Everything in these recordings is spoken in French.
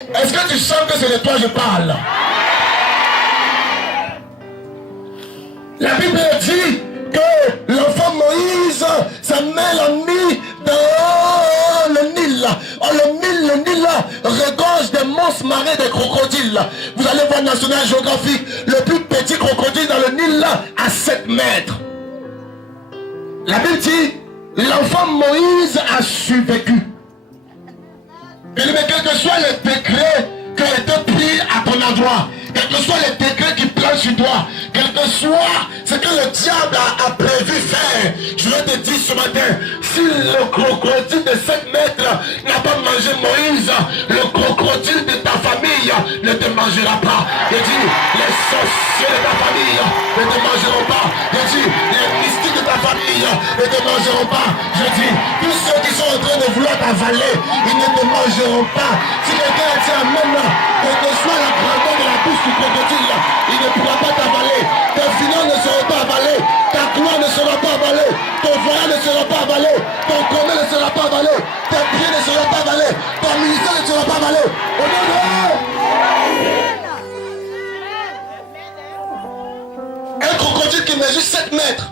Est-ce que tu sens que c'est de toi que je parle? La Bible dit que l'enfant Moïse, sa mère l'a mis dans le Nil. Oh, le Nil regorge des monstres marins, des crocodiles. Vous allez voir National Geographic, le plus petit crocodile dans le Nil à 7 mètres. La Bible dit, l'enfant Moïse a survécu. Mais quel que soit le décret qui a été pris à ton endroit, quel que soit le décret qui plane sur toi, quel que soit ce que le diable a prévu faire, je vais te dire ce matin, si le crocodile de 7 mètres n'a pas mangé Moïse, le crocodile de ta famille ne te mangera pas. Je dis, les sorciers de ta famille ne te mangeront pas. Je dis, les mystiques de ta famille ne te mangeront pas. Je dis, tous ceux qui sont en train de vouloir t'avaler, ils ne te mangeront pas. Si quelqu'un a dit amen, quelle que soit la grandeur de la bouche du crocodile, il ne pourra pas t'avaler. Tes finances ne seront pas avalées, ta gloire ne sera pas avalée, ton voyage ne sera pas avalé, ton commerce ne sera pas avalé, tes pieds ne seront pas avalés, ton ministère ne sera pas avalé. Au nom de un crocodile qui mesure 7 mètres.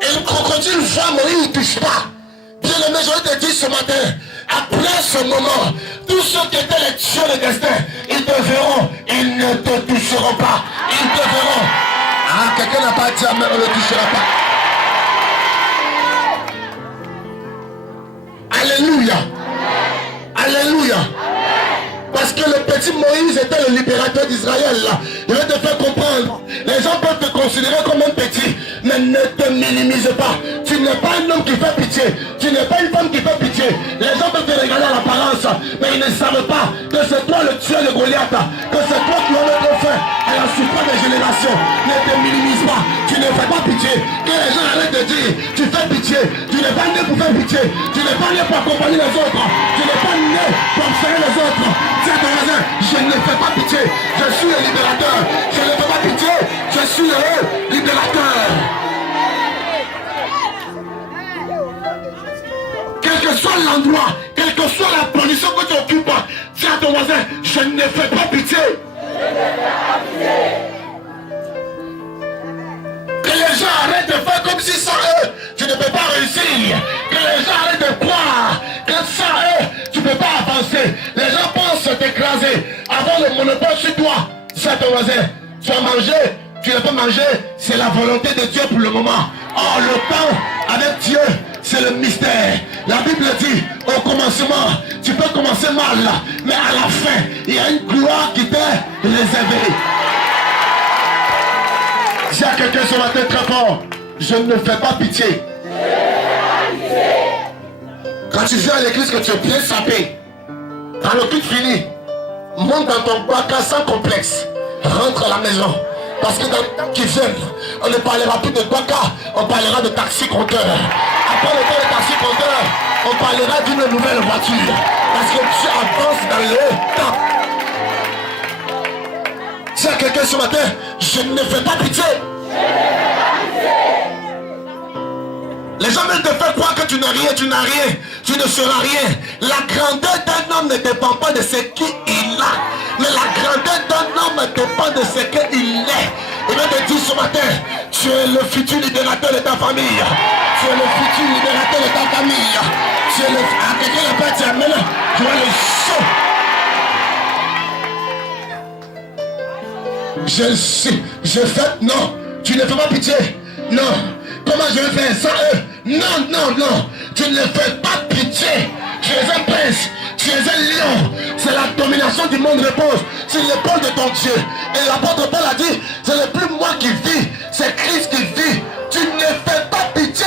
Et le crocodile voit Moïse, il ne touche pas. Bien aimé, je vais te dire ce matin, après ce moment, tous ceux qui étaient les tueurs de destin, ils te verront, ils ne te toucheront pas. Ils te verront. Ah, quelqu'un n'a pas dit amen, on ne le touchera pas. Alléluia. Alléluia. Parce que le petit Moïse était le libérateur d'Israël. Je vais te faire comprendre. Les gens peuvent te considérer comme un petit, mais ne te minimise pas. Tu n'es pas un homme qui fait pitié. Tu n'es pas une femme qui fait pitié. Les gens peuvent te regarder à l'apparence, mais ils ne savent pas que c'est toi le tueur de Goliath. Que c'est toi qui vas mettre fin à la souffrance des générations. Ne te minimise pas. Tu ne fais pas pitié. Que les gens arrêtent de dire, tu fais pitié. Tu n'es pas né pour faire pitié. Tu n'es pas né pour accompagner les autres. Tu n'es pas né pour observer les autres. Tiens ton voisin, je ne fais pas pitié. Je suis le libérateur. Je ne fais pas pitié. Je suis le libérateur. Quel que soit l'endroit, quelle que soit la position que tu occupes, dis à ton voisin, je ne fais pas pitié. Que les gens arrêtent de faire comme si sans eux, tu ne peux pas réussir. Que les gens arrêtent de croire que sans eux, tu ne peux pas avancer. Les gens pensent t'écraser, avoir le monopole sur toi. Dis à ton voisin, tu as mangé, tu n'as pas mangé, c'est la volonté de Dieu pour le moment. Or, le temps avec Dieu, c'est le mystère. La Bible dit, au commencement, tu peux commencer mal, mais à la fin, il y a une gloire qui t'est réservée. Si à quelqu'un ce matin très fort, je ne fais pas pitié. Quand tu viens à l'église que tu es bien sapé, quand le culte fini, monte dans ton guaca sans complexe. Rentre à la maison. Parce que dans le temps qui vient, on ne parlera plus de guaca, on parlera de taxi-compteur. Après le temps de taxi-compteur, on parlera d'une nouvelle voiture. Parce que tu avances dans le temps. Si à quelqu'un ce matin, je ne fais pas pitié. Les gens veulent te faire croire que tu n'as rien, tu n'as rien, tu ne seras rien. La grandeur d'un homme ne dépend pas de ce qu'il a, mais la grandeur d'un homme dépend de ce qu'il est. Il va te dire ce matin, tu es le futur libérateur de ta famille. Tu es le futur libérateur de ta famille. Tu es le... Ah, quelqu'un n'a pas dit amen. Tu es le chaud. Je fais, non, tu ne fais pas pitié, non, comment je vais faire sans eux, non, non, non, tu ne fais pas pitié, tu es un prince, tu es un lion, c'est la domination du monde repose sur l'épaule de ton Dieu, et l'apôtre Paul a dit, ce n'est plus moi qui vis, c'est Christ qui vit, tu ne fais pas pitié.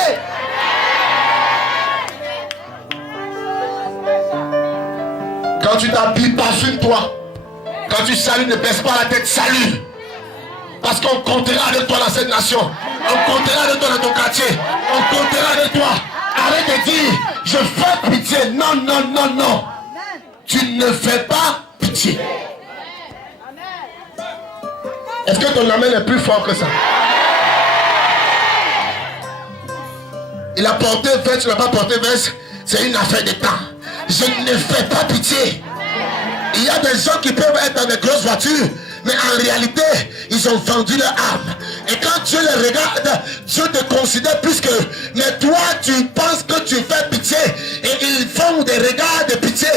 Quand tu t'habilles, parfume-toi. Quand tu salues, ne baisse pas la tête, salue. Parce qu'on comptera avec toi dans cette nation. On comptera avec toi dans ton quartier. On comptera avec toi. Arrête de dire, je fais pitié. Non, non, non, non. Tu ne fais pas pitié. Est-ce que ton amen est plus fort que ça? Il a porté verse, tu n'as pas porté verse. C'est une affaire de temps. Je ne fais pas pitié. Il y a des gens qui peuvent être dans des grosses voitures, mais en réalité, ils ont vendu leur âme. Et quand Dieu les regarde, Dieu te considère plus que... Mais toi, tu penses que tu fais pitié. Et ils font des regards de pitié.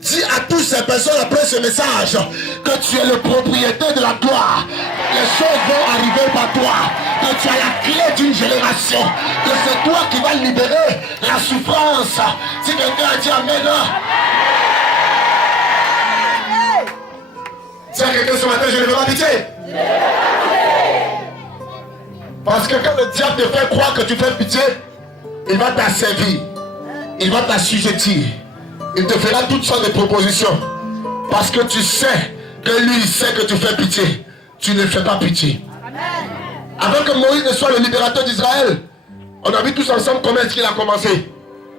Dis à toutes ces personnes après ce message que tu es le propriétaire de la gloire. Les choses vont arriver par toi. Que tu as la clé d'une génération. Que c'est toi qui vas libérer la souffrance. Si quelqu'un a dit Amen. Tiens quelqu'un ce matin, je ne veux pas pitié. Parce que quand le diable te fait croire que tu fais pitié, il va t'asservir, il va t'assujettir, il te fera toutes sortes de propositions. Parce que tu sais que lui, il sait que tu fais pitié. Tu ne fais pas pitié. Avant que Moïse ne soit le libérateur d'Israël, on a vu tous ensemble comment est-ce qu'il a commencé.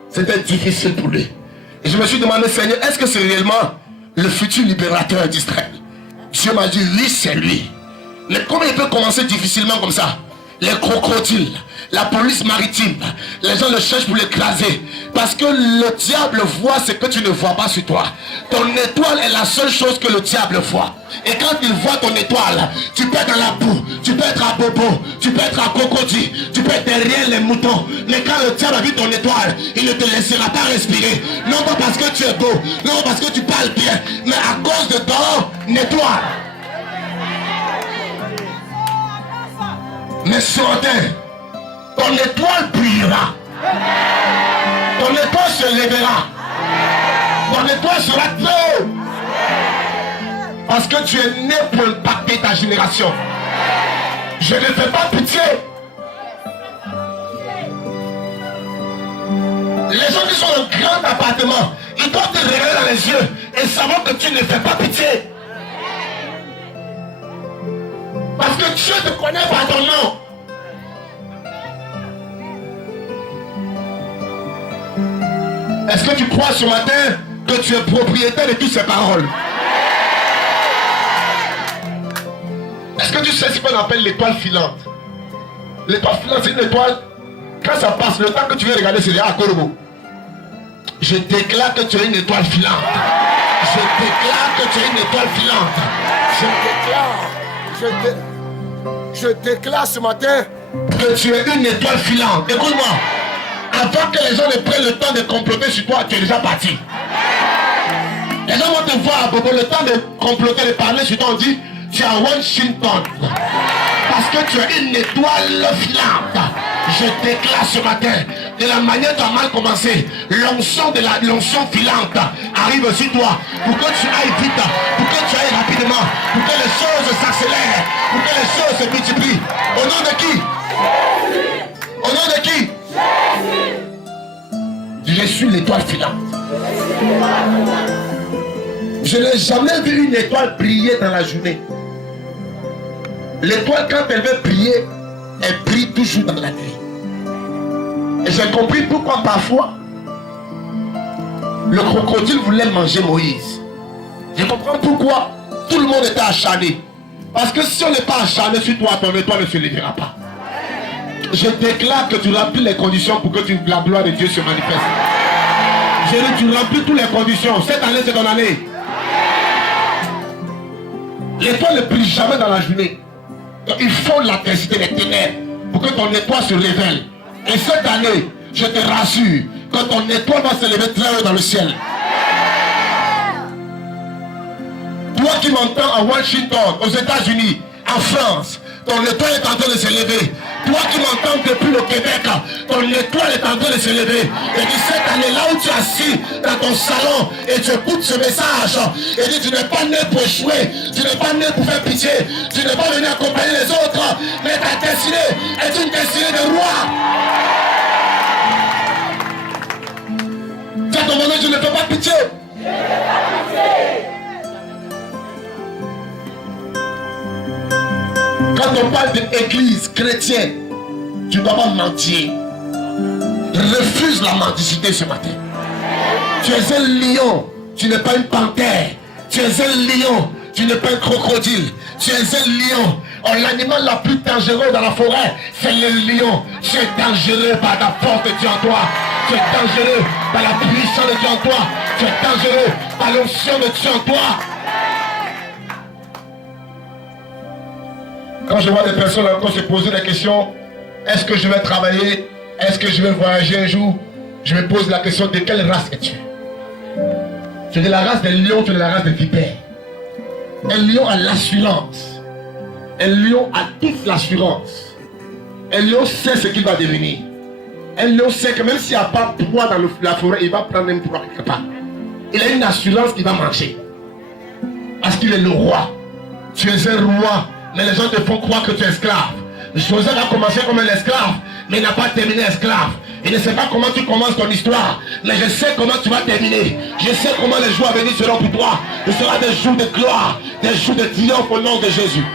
C'était difficile pour lui. Et je me suis demandé, Seigneur, est-ce que c'est réellement le futur libérateur d'Israël? Dieu m'a dit, oui, c'est lui. Mais comment il peut commencer difficilement comme ça? Les crocodiles, la police maritime, les gens le cherchent pour l'écraser. Parce que le diable voit ce que tu ne vois pas sur toi. Ton étoile est la seule chose que le diable voit. Et quand il voit ton étoile, tu peux être dans la boue, tu peux être à Bobo, tu peux être à Cocody, tu peux être derrière les moutons. Mais quand le diable a vu ton étoile, il ne te laissera pas respirer. Non pas parce que tu es beau, non parce que tu parles bien, mais à cause de ton étoile. Mais ce matin, ton étoile brillera. Ton étoile se lèvera. Ton étoile sera très haut. Parce que tu es né pour impacter ta génération. Je ne fais pas pitié. Les gens qui sont dans un grand appartement, ils doivent te regarder dans les yeux et savoir que tu ne fais pas pitié. Parce que Dieu te connaît par ton nom. Est-ce que tu crois ce matin que tu es propriétaire de toutes ces paroles? Est-ce que tu sais ce qu'on appelle l'étoile filante? L'étoile filante, c'est une étoile. Quand ça passe, le temps que tu viens regarder, c'est à Korobo. Je déclare que tu es une étoile filante. Je déclare que tu es une étoile filante. Je déclare ce matin que tu es une étoile filante. Écoute-moi. Avant que les gens ne prennent le temps de comploter sur toi, tu es déjà parti. Les gens vont te voir, Bobo, le temps de comploter, de parler sur toi, on dit, tu as Washington. Parce que tu es une étoile filante. Je déclare ce matin, de la manière dont tu as mal commencé, l'onction filante arrive sur toi, pour que tu ailles vite, pour que tu ailles rapidement, pour que les choses s'accélèrent, pour que les choses se multiplient. Au nom de qui? Au nom de qui? Je suis l'étoile filante. Je n'ai jamais vu une étoile briller dans la journée. L'étoile, quand elle veut briller, elle brille toujours dans la nuit. Et j'ai compris pourquoi parfois le crocodile voulait manger Moïse. Je comprends pourquoi tout le monde était acharné. Parce que si on n'est pas acharné sur toi, ton étoile ne se lèvera pas. Je déclare que tu remplis les conditions pour que la gloire de Dieu se manifeste. Je dis, tu remplis toutes les conditions. Cette année, c'est ton année. L'étoile ne brille jamais dans la journée. Donc, il faut l'intensité des ténèbres pour que ton étoile se révèle. Et cette année, je te rassure que ton étoile va se lever très haut dans le ciel. Toi qui m'entends à Washington, aux États-Unis, en France, ton étoile est en train de se lever. Toi qui m'entends depuis le Québec, ton étoile est en train de se lever. Et dis cette année, là où tu es assis dans ton salon et tu écoutes ce message, et dis tu n'es pas né pour échouer, tu n'es pas né pour faire pitié, tu n'es pas venu accompagner les autres, mais ta destinée est une destinée de roi. Dis à ton moment, je ne fais pas pitié. Je ne fais pas pitié. Quand on parle d'église chrétienne, tu ne dois pas mentir. Refuse la mendicité ce matin. Tu es un lion, tu n'es pas une panthère. Tu es un lion, tu n'es pas un crocodile. Tu es un lion. Oh, l'animal la plus dangereux dans la forêt, c'est le lion. Tu es dangereux par la force de Dieu en toi. Tu es dangereux par la puissance de Dieu en toi. Tu es dangereux par l'onction de Dieu en toi. Quand je vois des personnes encore se poser la question, est-ce que je vais travailler? Est-ce que je vais voyager un jour? Je me pose la question, de quelle race es-tu? Tu es de la race des lions, tu es de la race des vipères. Un lion a l'assurance. Un lion a toute l'assurance. Un lion sait ce qu'il va devenir. Un lion sait que même s'il n'y a pas de proie dans la forêt, il va prendre une proie quelque part. Il a une assurance qu'il va manger. Parce qu'il est le roi. Tu es un roi, mais les gens te font croire que tu es esclave. Joseph a commencé comme un esclave, mais il n'a pas terminé esclave. Il ne sait pas comment tu commences ton histoire, mais je sais comment tu vas terminer. Je sais comment les jours à venir seront pour toi. Ce sera des jours de gloire, des jours de triomphe au nom de Jésus.